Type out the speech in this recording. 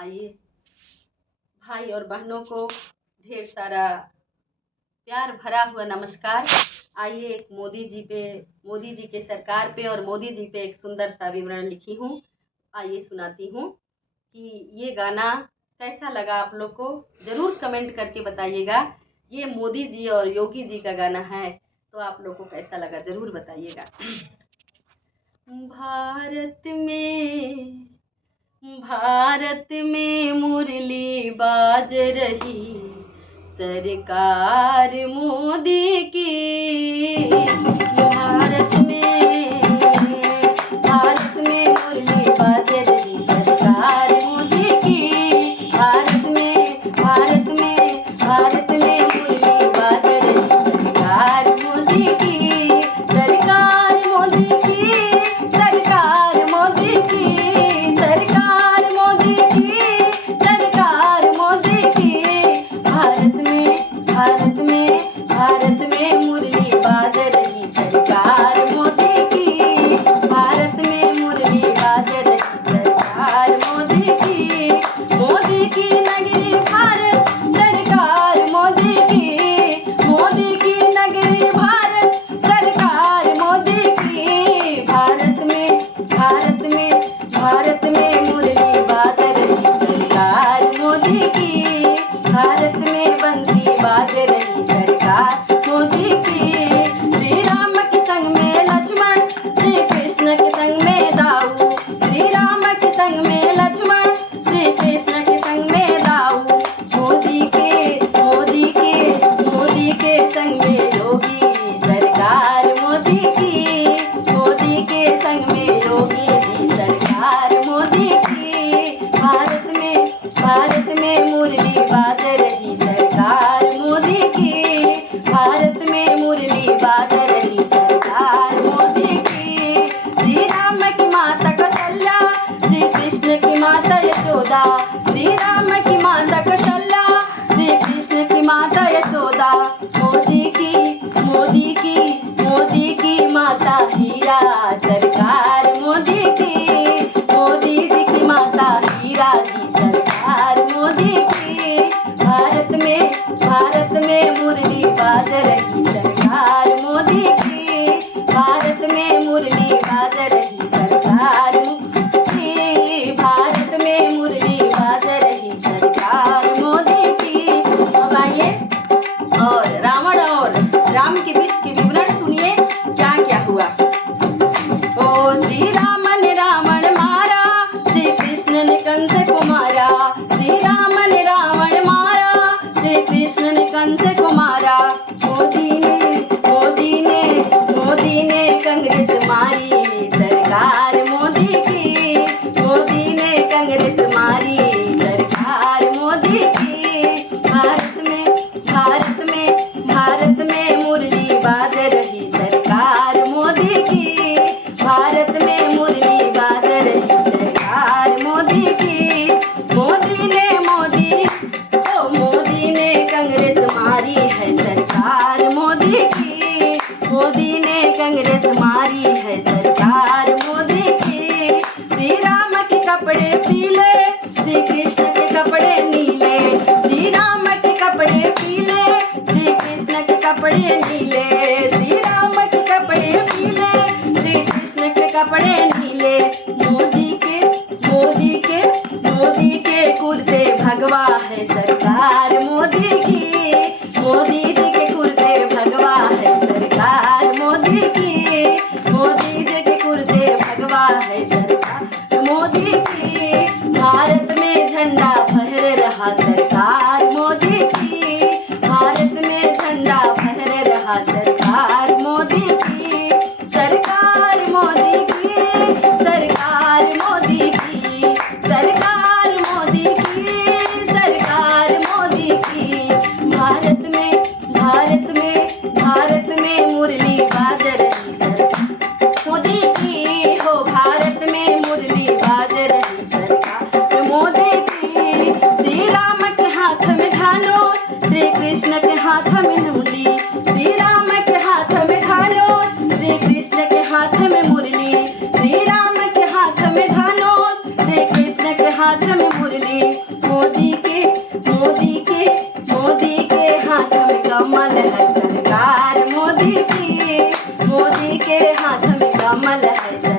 आइए भाई और बहनों को ढेर सारा प्यार भरा हुआ नमस्कार। आइए एक मोदी जी के सरकार पे और मोदी जी पे एक सुंदर सा विवरण लिखी हूँ। आइए सुनाती हूँ कि ये गाना कैसा लगा आप लोग को, ज़रूर कमेंट करके बताइएगा। ये मोदी जी और योगी जी का गाना है, तो आप लोग को कैसा लगा ज़रूर बताइएगा। भारत में मुरली बाज रही सरकार मोदी की। भारत में मुरली बाज रही सरकार मोदी की। भारत में मुरली बाज रही सरकार मोदी की। सरकार मोदी की, सरकार मोदी की, सरकार मोदी की, सरकार मोदी की। भारत में मुरली बाज रही सरकार मोदी की। भारत में मुरली बाज रही सरकार मोदी की। मोदी की नगरी भारत सरकार मोदी की। मोदी की नगरी भारत सरकार मोदी की। भारत में मुरली बाज रही सरकार मोदी की। भारत में बंसी बाज रही सरकार मोदी की। श्री राम के संग में लक्ष्मण, श्री कृष्ण के संग में दाऊ। श्री राम के संग में लक्ष्मण, श्री कृष्ण के संग में दाऊ। मोदी के संग में योगी सरकार मोदी की। मोदी के संग में योगी जी सरकार मोदी की। भारत में मुरली बाज रही सरकार मोदी की। भारत में मुरली बाज रही सरकार मोदी की। श्री राम की माता कौशल्या, श्री कृष्ण की माता यशोदा। श्री राम की माता कौशल्या, श्री कृष्ण की माता यशोदा। मोदी की माता हीरा सरकार मोदी की। मोदी जी की माता हीरा जी सरकार मोदी की। भारत में मुरली बाज रही सरकार मोदी की। भारत में मुरली बाज रही सरकार मोदी की। भारत में मुरली बाज रही सरकार मोदी की। अब आइए और रावण और राम के बीच के विवरण सुनिए, क्या क्या हुआ। ओ श्री राम ने रावण मारा, श्री कृष्ण ने कंस को मारा। श्री राम ने रावण मारा, श्री कृष्ण ने कंस को मारा। मोदी ने कांग्रेस मारी सरकार मोदी की। मोदी ने कांग्रेस मारी सरकार मोदी की। भारत में मुरली बाज रही सरकार मोदी की। भारत में मुरली बाज रही सरकार मोदी की। मोदी ने कांग्रेस मारी है सरकार मोदी की। मोदी ने कांग्रेस मारी है सरकार मोदी की। श्री राम के कपड़े पीले, श्री कृष्ण के कपड़े नीले। श्री राम के कपड़े पीले, श्री कृष्ण के कपड़े नीले। श्री राम के कपड़े पीले, श्री कृष्ण के कपड़े नीले। मोदी के कुर्ते भगवा है सरकार मोदी की। मोदी जी के कुर्ते भगवा है सरकार मोदी की। मोदी जी के कुर्ते भगवा है सरकार मोदी की। भारत में झंडा फहर रहा सरकार मोदी की। भारत में झंडा फहर रहा सरकार मोदी की। सरकार मोदी की, सरकार मोदी की, सरकार मोदी की, सरकार मोदी की। भारत में मुरली बाज रही सरकार मोदी की। हो भारत में मुरली बाज रही सरकार मोदी की। श्री राम के मोदी के मोदी के मोदी के हाथ में कमल है सरकार मोदी की, मोदी के हाथ में कमल है